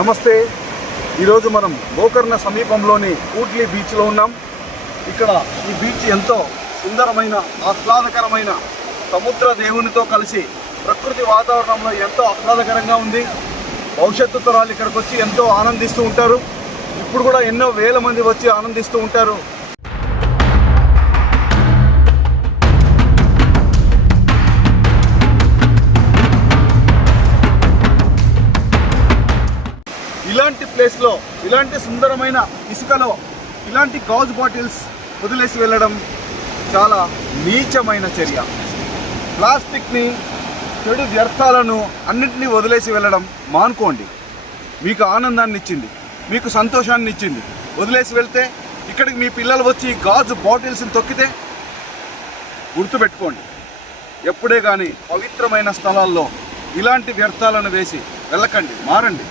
నమస్తే. ఈరోజు మనం గోకర్ణ సమీపంలోని కూట్లి బీచ్లో ఉన్నాం. ఇక్కడ ఈ బీచ్ ఎంతో సుందరమైన ఆహ్లాదకరమైన సముద్ర దేవునితో కలిసి ప్రకృతి వాతావరణంలో ఎంతో ఆహ్లాదకరంగా ఉంది. భవిష్యత్తు తరాలు ఇక్కడికి వచ్చి ఎంతో ఆనందిస్తూ ఉంటారు. ఇప్పుడు కూడా ఎన్నో వేల మంది వచ్చి ఆనందిస్తూ ఉంటారు. ఇలాంటి ప్లేస్లో, ఇలాంటి సుందరమైన ఇసుకలో ఇలాంటి గాజు బాటిల్స్ వదిలేసి వెళ్ళడం చాలా నీచమైన చర్య. ప్లాస్టిక్ని, చెడు వ్యర్థాలను అన్నింటినీ వదిలేసి వెళ్ళడం మానుకోండి. మీకు ఆనందాన్ని ఇచ్చింది, మీకు సంతోషాన్ని ఇచ్చింది. వదిలేసి వెళ్తే ఇక్కడికి మీ పిల్లలు వచ్చి గాజు బాటిల్స్ని తొక్కితే గుర్తుపెట్టుకోండి, ఎప్పుడే కానీ పవిత్రమైన స్థలాల్లో ఇలాంటి వ్యర్థాలను వేసి వెళ్ళకండి, మారండి.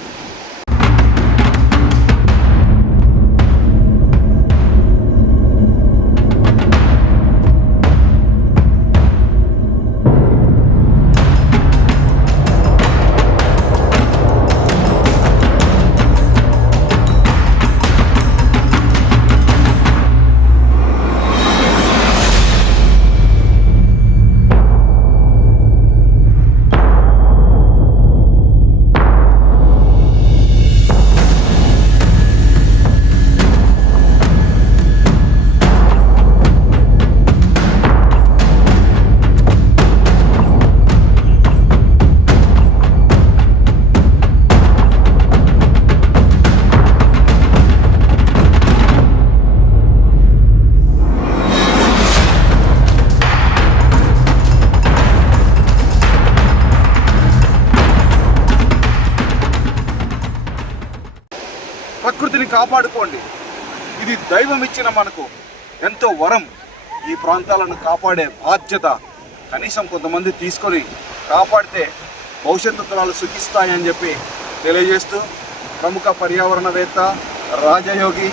ప్రకృతిని కాపాడుకోండి. ఇది దైవం ఇచ్చిన మనకు ఎంతో వరం. ఈ ప్రాంతాలను కాపాడే బాధ్యత కనీసం కొంతమంది తీసుకొని కాపాడితే భవిష్యత్తు తరాలు సుఖిస్తాయని చెప్పి తెలియజేస్తూ ప్రముఖ పర్యావరణవేత్త రాజయోగి